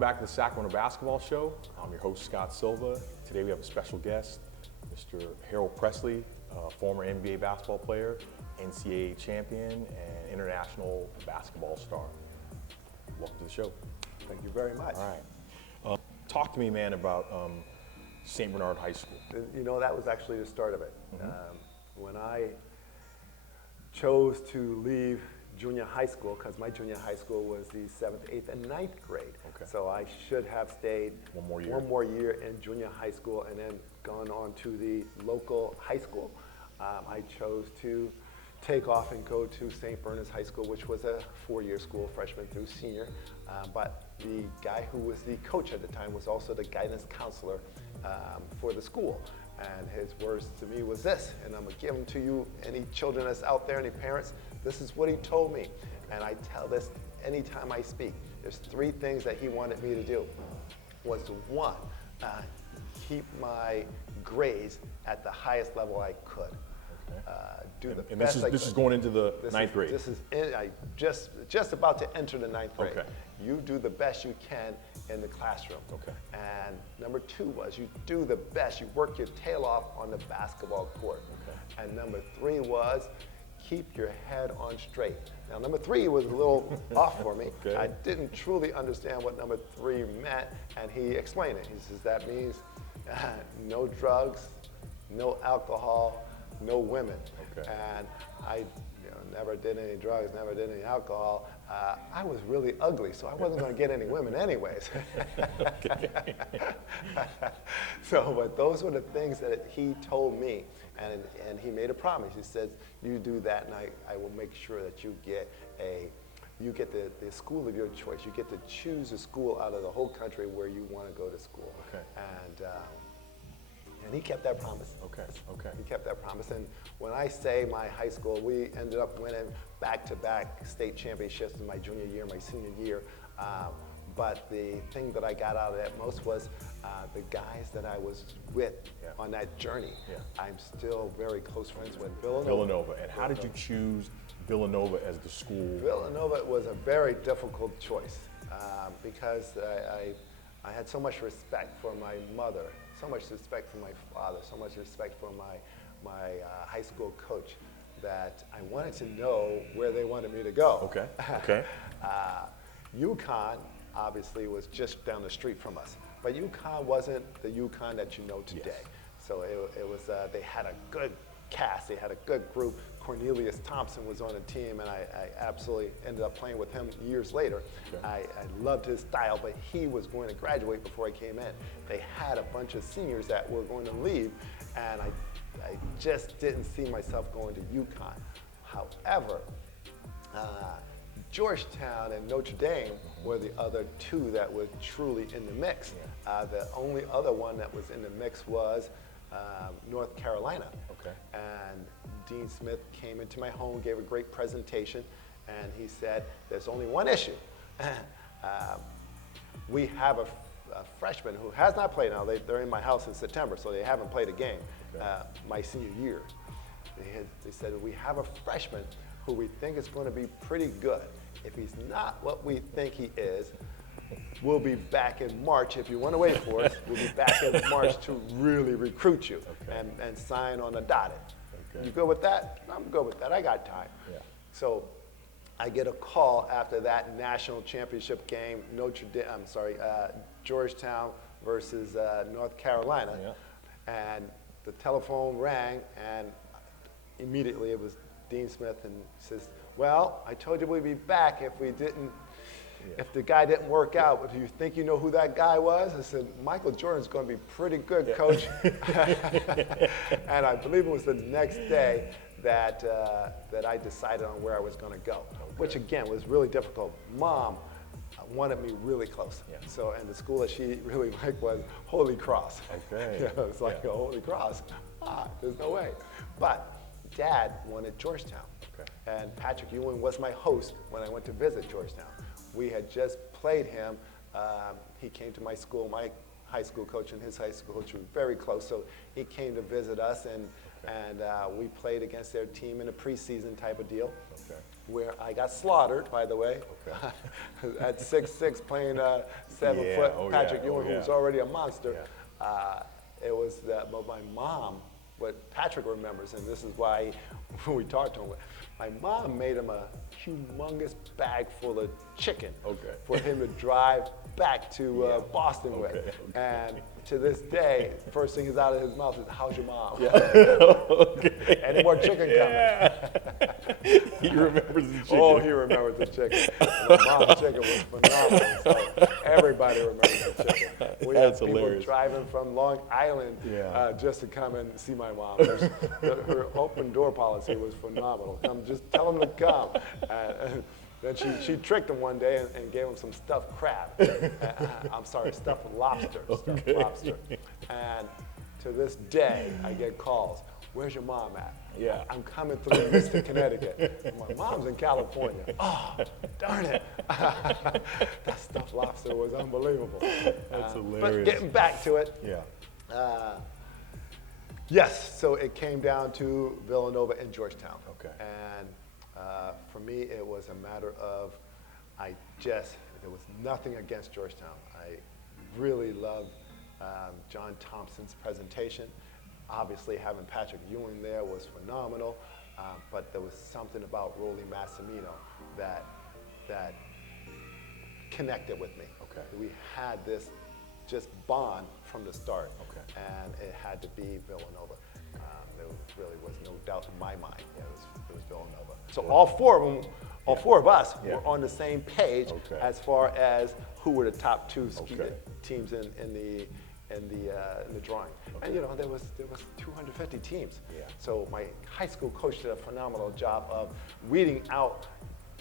Welcome back to the Sacramento Basketball Show. I'm your host, Scott Silva. Today we have a special guest, Mr. Harold Pressley, former NBA basketball player, NCAA champion, and international basketball star. Welcome to the show. Thank you very much. All right. Talk to me, man, about St. Bernard High School. You know, that was actually the start of it. Mm-hmm. When I chose to leave junior high school, because my junior high school was the 7th, 8th, and 9th grade. Okay. So I should have stayed One more year in junior high school and then gone on to the local high school. I chose to take off and go to St. Bernard's High School, which was a 4-year school, freshman through senior. But the guy who was the coach at the time was also the guidance counselor for the school. And his words to me was this, and I'm gonna give them to you, any children that's out there, any parents, this is what he told me. And I tell this anytime I speak. There's 3 things that he wanted me to do. Was one, keep my grades at the highest level I could. Do the And best I could. this is going into the ninth grade. This is just about to enter the 9th grade. Okay. You do the best you can in the classroom. Okay. And number 2 was you do the best. You work your tail off on the basketball court. Okay. And number 3 was keep your head on straight. Now number 3 was a little off for me. Okay. I didn't truly understand what number 3 meant, and he explained it. He says that means no drugs, no alcohol, no women. Okay. And I never did any drugs, never did any alcohol. I was really ugly, so I wasn't going to get any women anyways. So, but those were the things that he told me, and he made a promise. He said, you do that, and I will make sure that you get the school of your choice. You get to choose a school out of the whole country where you want to go to school. Okay. And he kept that promise. Okay. He kept that promise. And when I say my high school, we ended up winning back-to-back state championships in my junior year, my senior year. But the thing that I got out of that most was the guys that I was with on that journey. Yeah. I'm still very close friends with Villanova. And how did you choose Villanova as the school? Villanova was a very difficult choice because I had so much respect for my mother, so much respect for my father, so much respect for my high school coach that I wanted to know where they wanted me to go. Okay. UConn obviously was just down the street from us, but UConn wasn't the UConn that you know today. Yes. So it was they had a good cast, they had a good group. Cornelius Thompson was on the team, and I absolutely ended up playing with him years later. Okay. I loved his style, but he was going to graduate before I came in. They had a bunch of seniors that were going to leave, and I just didn't see myself going to UConn. However, Georgetown and Notre Dame were the other 2 that were truly in the mix. Yeah. The only other one that was in the mix was North Carolina. Okay. And Dean Smith came into my home, gave a great presentation, and he said, there's only one issue. We have a freshman who has not played now. They're in my house in September, so they haven't played a game my senior year. They said, we have a freshman who we think is going to be pretty good. If he's not what we think he is, we'll be back in March. If you want to wait for us, we'll be back in March to really recruit you and sign on the dotted. Okay. You good with that? I'm good with that. I got time. Yeah. So I get a call after that national championship game, Georgetown versus North Carolina. Yeah. And the telephone rang, and immediately it was Dean Smith, and says, well, I told you we'd be back if we didn't. If the guy didn't work out, but do you think you know who that guy was? I said, Michael Jordan's going to be pretty good, coach. And I believe it was the next day that I decided on where I was going to go, which again was really difficult. Mom wanted me really close. Yeah. So, and the school that she really liked was Holy Cross. Okay. It's like a Holy Cross. There's no way. But Dad wanted Georgetown. Okay. And Patrick Ewing was my host when I went to visit Georgetown. We had just played him. He came to my school. My high school coach and his high school coach were very close, so he came to visit us, and And we played against their team in a preseason type of deal. Okay. Where I got slaughtered, by the way, at 6'6", playing 7-foot Patrick Ewing, who was already a monster. Yeah. It was that, but my mom, what Patrick remembers, and this is why when we talked to him, my mom made him a humongous bag full of chicken for him to drive back to Boston with. And to this day, first thing is out of his mouth is, "How's your mom?" Any more chicken coming? He remembers the chicken. Oh, he remembers the chicken. And my mom's chicken was phenomenal. So everybody remembers the chicken. We had people hilarious. driving from Long Island just to come and see my mom. Her open door policy was phenomenal. Just tell them to come. And then she tricked him one day and gave him some stuffed crab. I'm sorry, stuffed lobster. Stuffed lobster. And to this day, I get calls. "Where's your mom at?" Yeah. "I'm coming through Mr. Connecticut." "My mom's in California." "Oh, darn it." That stuffed lobster was unbelievable. That's hilarious. But getting back to it. Yeah. Yes, so it came down to Villanova and Georgetown. Okay. And for me, it was a matter of, there was nothing against Georgetown. I really loved John Thompson's presentation. Obviously, having Patrick Ewing there was phenomenal, but there was something about Rolly Massimino that connected with me. Okay. We had this just bond from the start, and it had to be Villanova. There really was no doubt in my mind. It was Villanova. So all four of us were on the same page as far as who were the top two teams in the drawing. And there was 250 teams. Yeah. So my high school coach did a phenomenal job of weeding out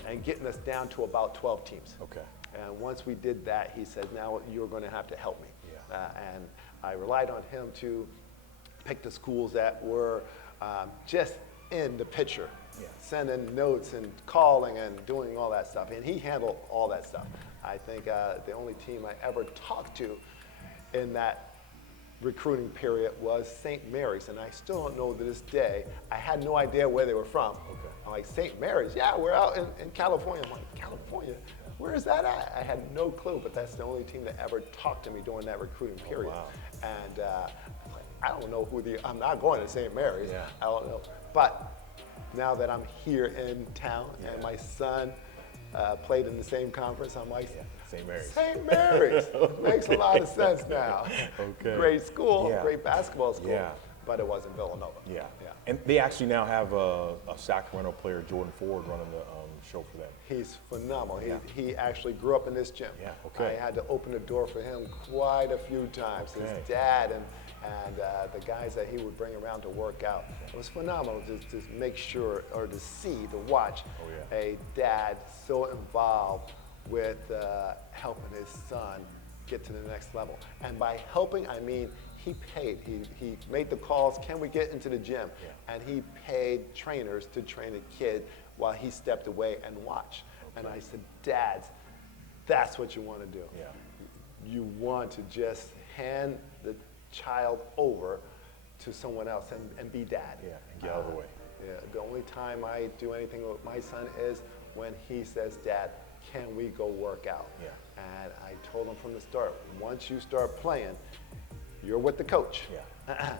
and getting us down to about 12 teams. Okay. And once we did that, he said, "Now you're going to have to help me." Yeah. And I relied on him to pick the schools that were just in the picture, sending notes and calling and doing all that stuff. And he handled all that stuff. I think the only team I ever talked to in that recruiting period was St. Mary's, and I still don't know to this day. I had no idea where they were from. I'm like, "St. Mary's? Yeah, we're out in California." I'm like, "California? Where is that at?" I had no clue, but that's the only team that ever talked to me during that recruiting period. Wow. And I'm like, I don't know I'm not going to St. Mary's. Yeah. I don't know. But now that I'm here in town and my son played in the same conference, I'm like, St. Mary's. St. Mary's. Makes a lot of sense now. Okay. Great school, great basketball school. Yeah. But it wasn't Villanova. Yeah. And they actually now have a Sacramento player, Jordan Ford, running the show for them. He's phenomenal. He actually grew up in this gym. Yeah, okay. I had to open the door for him quite a few times. Okay. His dad and the guys that he would bring around to work out. It was phenomenal to make sure, or to watch a dad so involved with helping his son get to the next level. And by helping, I mean he paid. He made the calls, "Can we get into the gym?" And he paid trainers to train a kid while he stepped away and watched. And I said, "Dads, that's what you want to do. Yeah. You want to just hand the child over to someone else and be dad." Yeah, and get out of the way. Yeah, the only time I do anything with my son is when he says, "Dad, can we go work out?" Yeah. And I told him from the start, once you start playing, you're with the coach. Yeah.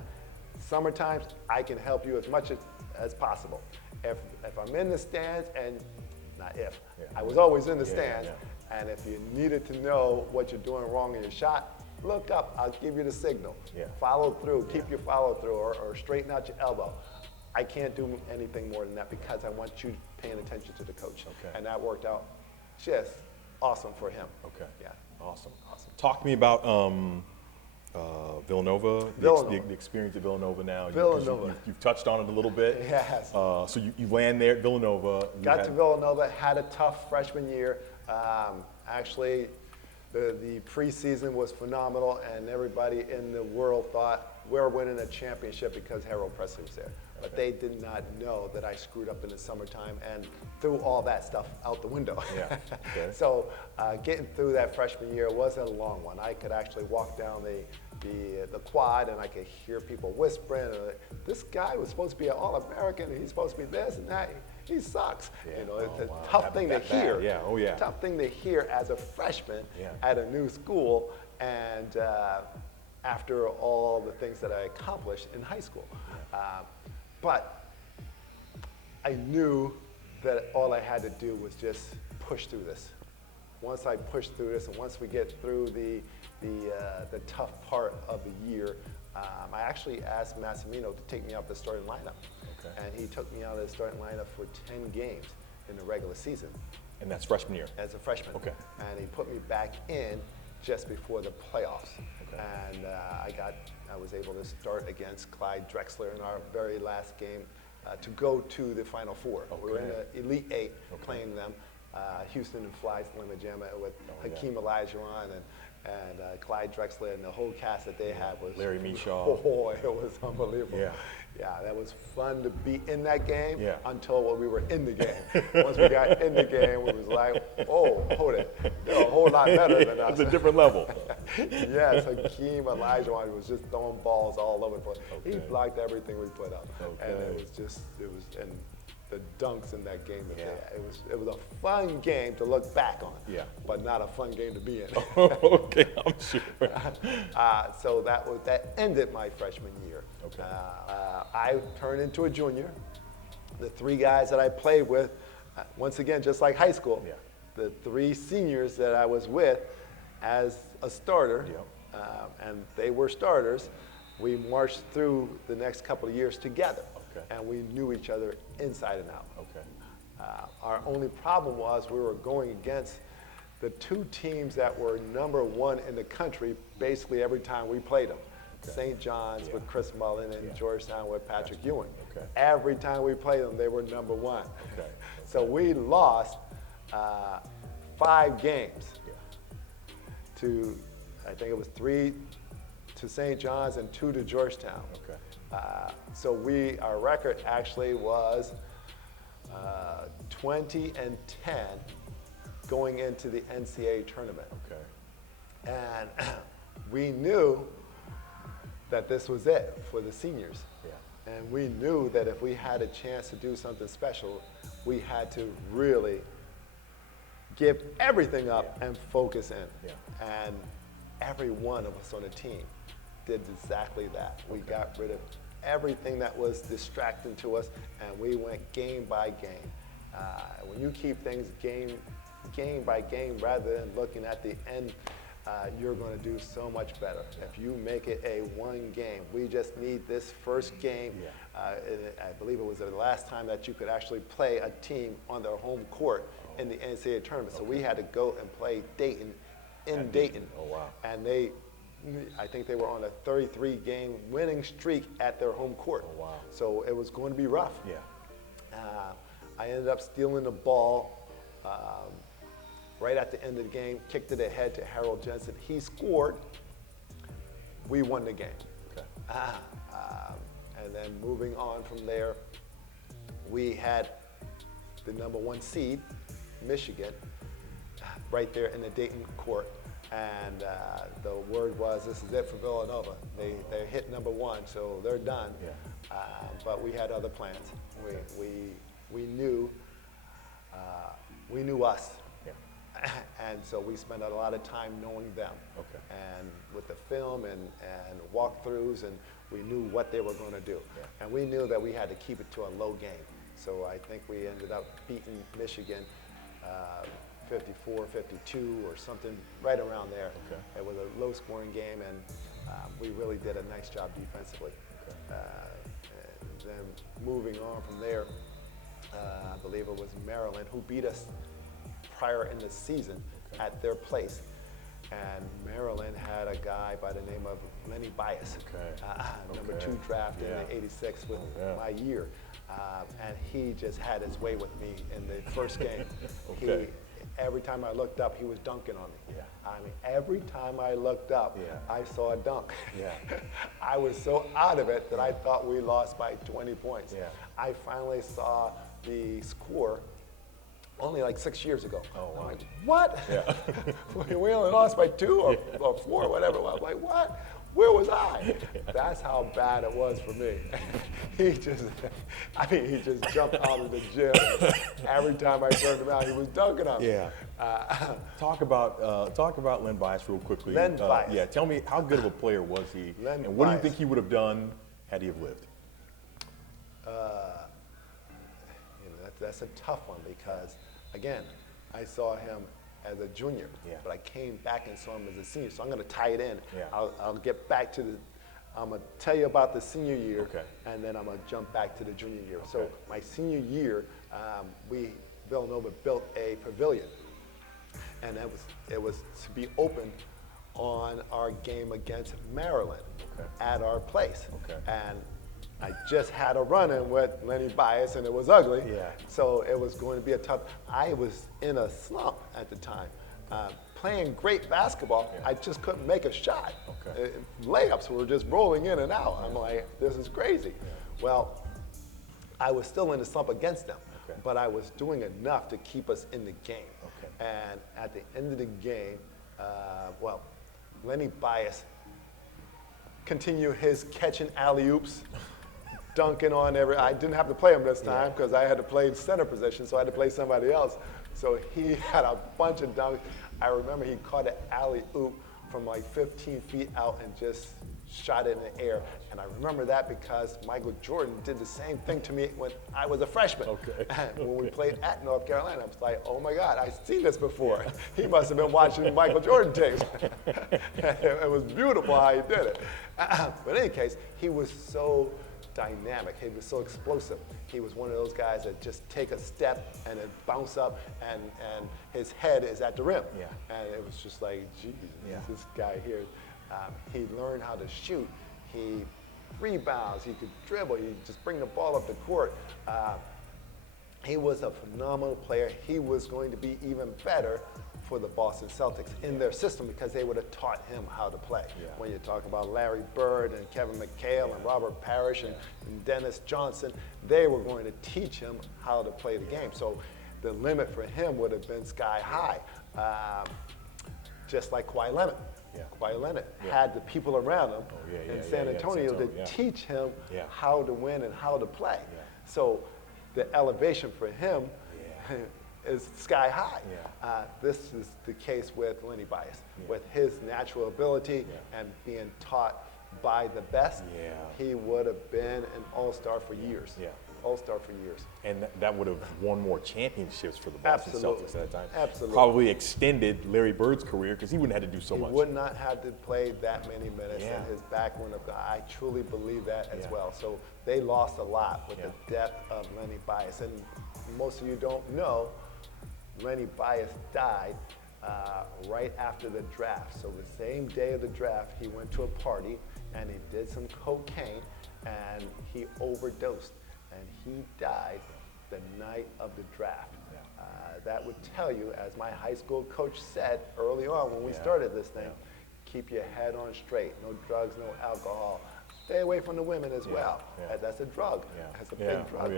Summertime, I can help you as much as possible. If I'm in the stands, and not if, I was always in the stands, and if you needed to know what you're doing wrong in your shot, look up, I'll give you the signal. Yeah. Follow through, keep your follow through, or straighten out your elbow. I can't do anything more than that because I want you paying attention to the coach. Okay. And that worked out just awesome for him. Okay. Yeah. Awesome. Talk to me about Villanova, the experience at Villanova now. Villanova. You've touched on it a little bit. Yes. So you land there at Villanova. Got to Villanova, had a tough freshman year. Actually, the preseason was phenomenal, and everybody in the world thought we're winning a championship because Harold Pressley was there. But they did not know that I screwed up in the summertime and threw all that stuff out the window. Yeah. Okay. So getting through that freshman year wasn't a long one. I could actually walk down the quad, and I could hear people whispering, this guy was supposed to be an All-American, and he's supposed to be this and that. He sucks. Yeah. You know, it's a Wow. tough thing to hear. Bad. Yeah. Oh, yeah. Tough thing to hear as a freshman Yeah. at a new school, and after all the things that I accomplished in high school. But I knew that all I had to do was just push through this. Once I push through this, and once we get through the tough part of the year, I actually asked Massimino to take me out the starting lineup. Okay. And he took me out of the starting lineup for 10 games in the regular season And that's freshman year. as a freshman. Okay. And he put me back in just before the playoffs. Okay. And I was able to start against Clyde Drexler in our very last game to go to the Final Four. We were in the Elite Eight playing them. Houston and Fly Slimajama with Hakeem Olajuwon and Clyde Drexler, and the whole cast that they had was Larry Mishaw. Oh, it was unbelievable. Yeah. Yeah, that was fun to be in that game until when we were in the game. Once we got in the game, we was like, oh, hold it. They're a whole lot better than us. It's a different level. Yes, Hakeem Olajuwon was just throwing balls all over the place. He blocked everything we put up. And and the dunks in that game, it was a fun game to look back on, but not a fun game to be in. Okay, I'm sure. So that ended my freshman year. Okay. I turned into a junior. The three guys that I played with, once again, just like high school, the three seniors that I was with as a starter, and they were starters, we marched through the next couple of years together. And we knew each other inside and out. Our only problem was we were going against the two teams that were #1 in the country basically every time we played them. St. John's with Chris Mullin and Georgetown with Patrick Ewing. Every time we played them, they were #1. So we lost 5 games to, I think it was 3 to St. John's and 2 to Georgetown. So our record actually was 20-10 going into the NCAA tournament. And we knew that this was it for the seniors. And we knew that if we had a chance to do something special, we had to really give everything up and focus in. And every one of us on the team did exactly that. We got rid of everything that was distracting to us, and we went game by game. When you keep things game by game rather than looking at the end, you're going to do so much better. If you make it a one game, we just need this first game. I believe it was the last time that you could actually play a team on their home court in the NCAA tournament. So we had to go and play Dayton in Dayton. And I think they were on a 33-game winning streak at their home court. So it was going to be rough. I ended up stealing the ball right at the end of the game, kicked it ahead to Harold Jensen. He scored. We won the game. And then moving on from there, we had the #1 seed, Michigan, right there in the Dayton court. And the word was, this is it for Villanova. They hit #1, so they're done. But we had other plans. We knew us. And so we spent a lot of time knowing them. And with the film and walkthroughs, and we knew what they were going to do. And we knew that we had to keep it to a low game. So I think we ended up beating Michigan 54-52 or something right around there. It was a low-scoring game, and we really did a nice job defensively. And then moving on from there, I believe it was Maryland who beat us prior in the season at their place. And Maryland had a guy by the name of Lenny Bias, #2 draft in the '86 with my year. And he just had his way with me in the first game. Every time I looked up, he was dunking on me. I mean, every time I looked up, I saw a dunk. I was so out of it that I thought we lost by 20 points. I finally saw the score only like 6 years ago. I'm like, what? We only lost by 2 or 4, whatever. I'm like, what? Where was I? That's how bad it was for me. he just jumped out of the gym. Every time I turned around, he was dunking on me. Yeah. Talk about Len Bias real quickly. Len Bias. Yeah, tell me, how good of a player was he? Len and what do you Bias. think he would have done had he have lived? That's a tough one because, again, I saw him as a junior, but I came back and saw him as a senior. So I'm going to tie it in. Yeah. I'll get back to I'm going to tell you about the senior year, Okay. and then I'm going to jump back to the junior year. Okay. So my senior year, Villanova built a pavilion, and it was to be opened on our game against Maryland at our place. Okay. And I just had a run-in with Lenny Bias, and it was ugly. Yeah. So it was going to be a tough. I was in a slump at the time, playing great basketball. I just couldn't make a shot. Okay. Layups were just rolling in and out. I'm like, this is crazy. Well, I was still in the slump against them, but I was doing enough to keep us in the game. And at the end of the game, Lenny Bias continued his catching alley-oops, dunking on I didn't have to play him this time because I had to play center position, so I had to play somebody else. So he had a bunch of dunks. I remember he caught an alley-oop from like 15 feet out and just shot it in the air. And I remember that because Michael Jordan did the same thing to me when I was a freshman. When we played at North Carolina, I was like, oh my God, I've seen this before. He must have been watching Michael Jordan tapes. It was beautiful how he did it. But in any case, he was so dynamic. He was so explosive. He was one of those guys that just take a step and then bounce up, and his head is at the rim. And it was just like, geez, this guy here. He learned how to shoot. He rebounds. He could dribble. He just bring the ball up the court. He was a phenomenal player. He was going to be even better for the Boston Celtics in their system because they would have taught him how to play. When you talk about Larry Bird and Kevin McHale and Robert Parrish and Dennis Johnson, they were going to teach him how to play the game. So the limit for him would have been sky high, just like Kawhi Leonard. Kawhi Leonard had the people around him in San Antonio to teach him how to win and how to play. So the elevation for him is sky high. This is the case with Lenny Bias. With his natural ability and being taught by the best, he would have been an all-star for years. All-star for years. And that would have won more championships for the Boston Celtics at that time. Absolutely. Probably extended Larry Bird's career because he wouldn't have had to do so much. He would not have to play that many minutes, and his back wouldn't have. I truly believe that as well. So they lost a lot with the depth of Lenny Bias. And most of you don't know, Lenny Bias died right after the draft. So the same day of the draft, he went to a party and he did some cocaine and he overdosed. And he died the night of the draft. That would tell you, as my high school coach said early on when we started this thing, keep your head on straight. No drugs, no alcohol. Stay away from the women as well. That's a drug. That's a big drug.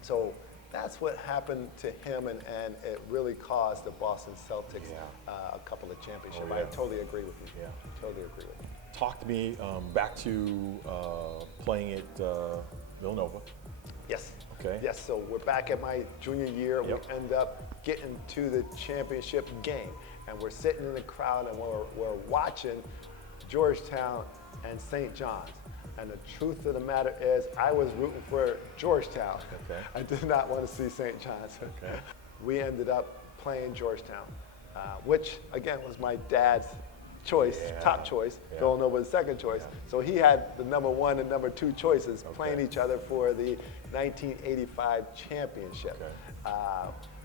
So that's what happened to him, and it really caused the Boston Celtics a couple of championships. I totally agree with you. Totally agree with you. Talk to me back to playing at Villanova. Yes. Okay. Yes, so we're back at my junior year. We end up getting to the championship game. And we're sitting in the crowd and we're watching Georgetown and St. John's. And the truth of the matter is, I was rooting for Georgetown. I did not want to see St. John's. We ended up playing Georgetown, which, again, was my dad's choice, top choice. Villanova was second choice. So he had the number one and number two choices playing each other for the 1985 championship.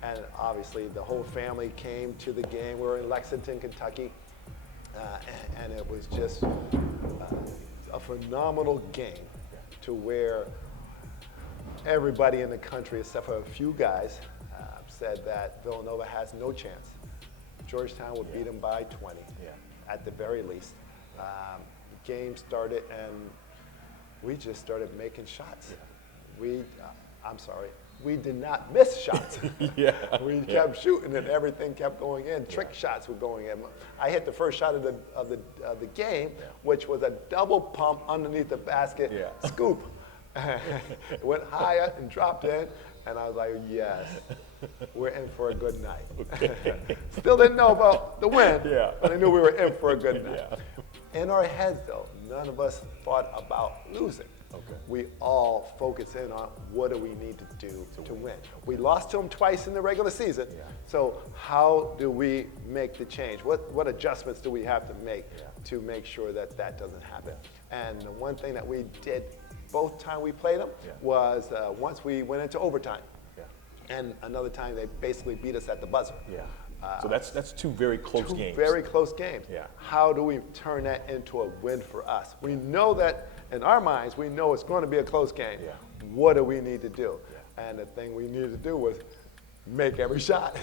And obviously the whole family came to the game. We were in Lexington, Kentucky, and it was just a phenomenal game to where everybody in the country, except for a few guys, said that Villanova has no chance. Georgetown would beat them by 20. At the very least. Game started and we just started making shots. I'm sorry, we did not miss shots. Yeah. We kept shooting and everything kept going in. Trick shots were going in. I hit the first shot of the game, which was a double pump underneath the basket, scoop. It went higher and dropped in, and I was like, yes, we're in for a good night. Okay. Still didn't know about the win, Yeah. but I knew we were in for a good night. Yeah. In our heads, though, none of us thought about losing. Okay. We all focus in on what do we need to do to win. We lost to them twice in the regular season, so how do we make the change? What adjustments do we have to make to make sure that that doesn't happen? And the one thing that we did both times we played them was once we went into overtime, and another time they basically beat us at the buzzer. So that's two very close games. Very close games. Yeah. How do we turn that into a win for us? We know that in our minds, we know it's going to be a close game. What do we need to do? And the thing we needed to do was make every shot.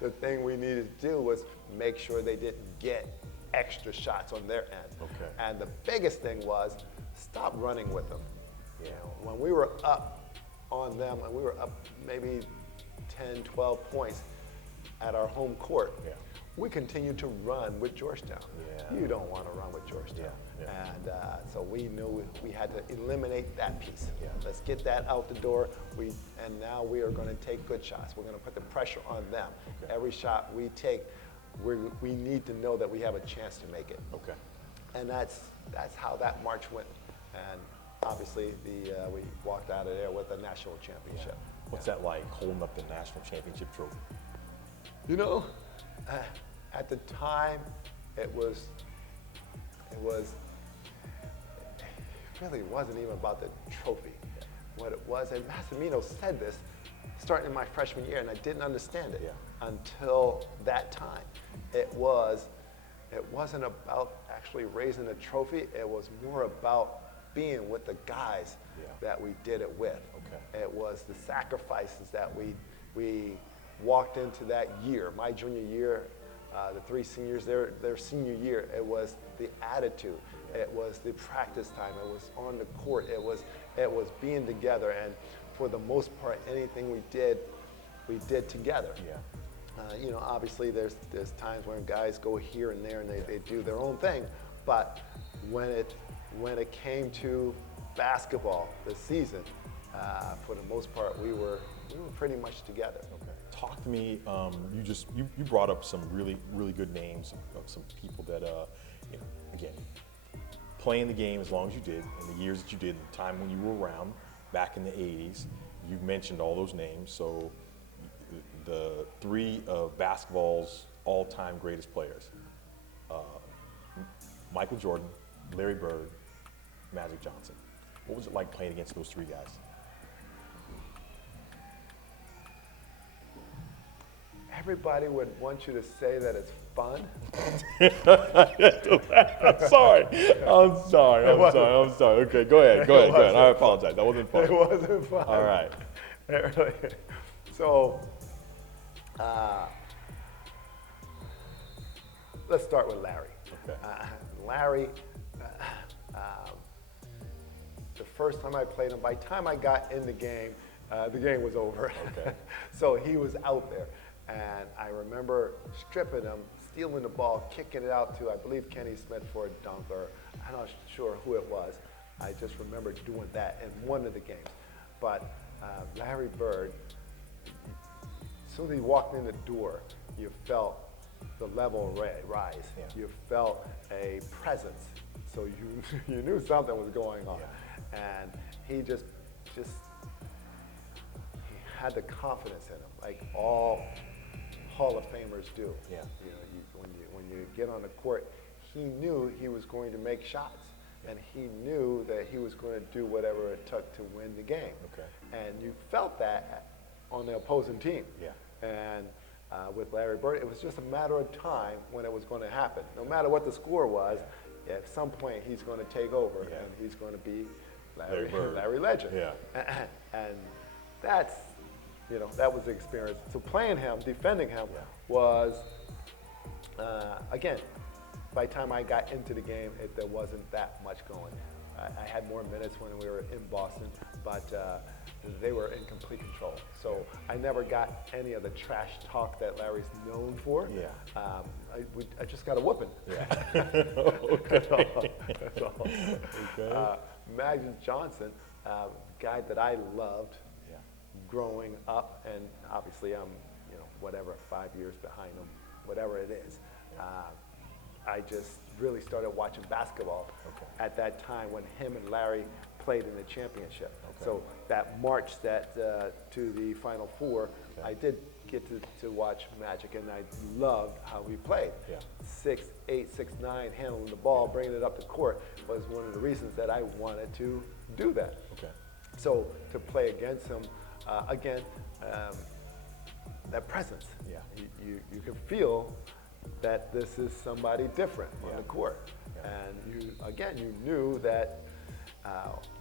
The thing we needed to do was make sure they didn't get extra shots on their end. And the biggest thing was stop running with them. You know, when we were up on them, and we were up maybe 10, 12 points at our home court, we continued to run with Georgetown. You don't want to run with Georgetown. And so we knew we had to eliminate that piece. Let's get that out the door. And now we are going to take good shots. We're going to put the pressure on them. Every shot we take, we need to know that we have a chance to make it. And that's how that march went. And obviously, we walked out of there with a national championship. What's that like, holding up the national championship trophy? You know, at the time, it really wasn't even about the trophy. What it was, and Massimino said this starting in my freshman year, and I didn't understand it until that time. It wasn't about actually raising a trophy. It was more about being with the guys that we did it with. It was the sacrifices that we walked into that year. My junior year, the three seniors, their senior year, it was the attitude. It was the practice time. It was on the court. It was being together. And for the most part, anything we did together. You know, obviously there's times when guys go here and there and they do their own thing. But when it came to basketball this season, for the most part, we were pretty much together. Talk to me. You brought up some really good names of some people that you know, again, playing the game as long as you did, in the years that you did, the time when you were around back in the '80s. You mentioned all those names. So the three of basketball's all-time greatest players: Michael Jordan, Larry Bird, Magic Johnson. What was it like playing against those three guys? Everybody would want you to say that it's fun. I'm sorry. Okay, go ahead. I apologize. That wasn't fun. It wasn't fun. All right. So, let's start with Larry. Larry, the first time I played him, by the time I got in the game was over. So he was out there. And I remember stripping him, stealing the ball, kicking it out to, I believe, Kenny Smith for a dunk, or I'm not sure who it was. I just remember doing that in one of the games. But Larry Bird, as soon as he walked in the door, you felt the level rise. You felt a presence. So you knew something was going on. And he just he had the confidence in him, like all Hall of Famers do. You know, when you get on the court, he knew he was going to make shots, and he knew that he was going to do whatever it took to win the game. And you felt that on the opposing team. And with Larry Bird, it was just a matter of time when it was going to happen. No matter what the score was, at some point he's going to take over, and he's going to be Larry Legend. And that's, you know, that was the experience. So playing him, defending him, was, again, by the time I got into the game, there wasn't that much going. I had more minutes when we were in Boston, but they were in complete control. So I never got any of the trash talk that Larry's known for. Yeah. I just got a whooping. Yeah. That's all. That's all. Okay. Magic Johnson, guy that I loved Yeah. growing up, and obviously I'm, whatever, 5 years behind him, whatever it is. I just really started watching basketball at that time when him and Larry played in the championship. Okay. So that march to the Final Four, I did get to watch Magic, and I loved how he played. Yeah. 6'8", 6'9", handling the ball, bringing it up the court was one of the reasons that I wanted to do that. Okay. So to play against him, again, that presence. Yeah. You can feel that this is somebody different on the court. Yeah. And you knew that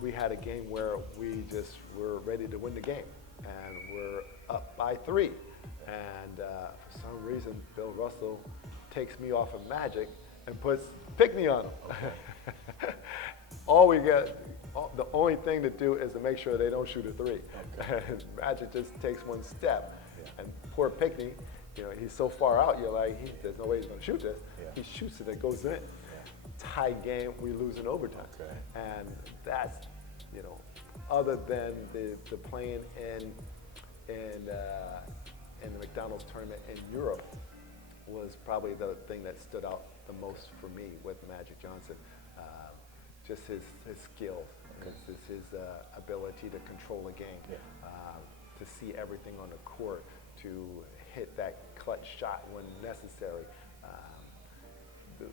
we had a game where we just were ready to win the game, and we're up by 3. And for some reason, Bill Russell takes me off of Magic and puts Pickney on him. Okay. The only thing to do is to make sure they don't shoot a 3. Okay. And Magic just takes one step, and poor Pickney, he's so far out, you're like, there's no way he's going to shoot this. Yeah. He shoots it, it goes in. Tie game, we lose in overtime. Okay. And that's, other than the playing in the McDonald's tournament in Europe was probably the thing that stood out the most for me with Magic Johnson. Just his skills, his ability to control the game, to see everything on the court, to hit that clutch shot when necessary.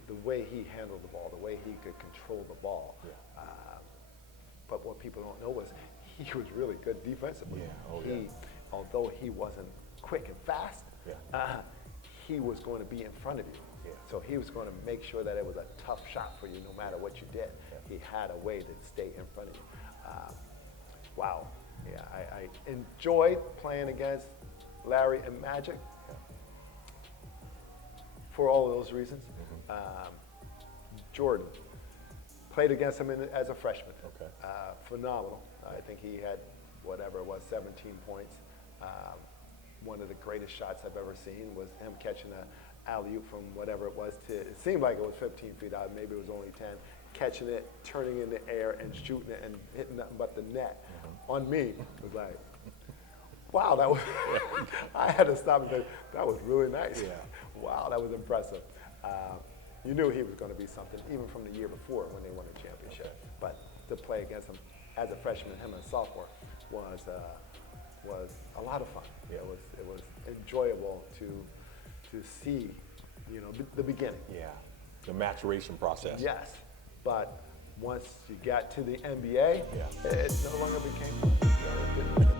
The way he handled the ball, the way he could control the ball. Yeah. But what people don't know was he was really good defensively. Yeah. Although he wasn't quick and fast, he was going to be in front of you. Yeah. So he was going to make sure that it was a tough shot for you no matter what you did. Yeah. He had a way to stay in front of you. Wow. Yeah, I enjoyed playing against Larry and Magic for all of those reasons. Jordan, played against him as a freshman. Okay. Phenomenal. I think he had, whatever it was, 17 points. One of the greatest shots I've ever seen was him catching an alley-oop from whatever it was it seemed like it was 15 feet out, maybe it was only 10, catching it, turning in the air and shooting it and hitting nothing but the net. On me, it was like, wow, that was, I had to stop and say, that was really nice. Yeah. Wow, that was impressive. You knew he was going to be something, even from the year before when they won the championship. Okay. But to play against him as a freshman, him as a sophomore, was a lot of fun. Yeah. It was enjoyable to see, the beginning. Yeah, the maturation process. Yes, but once you got to the NBA, it no longer became fun.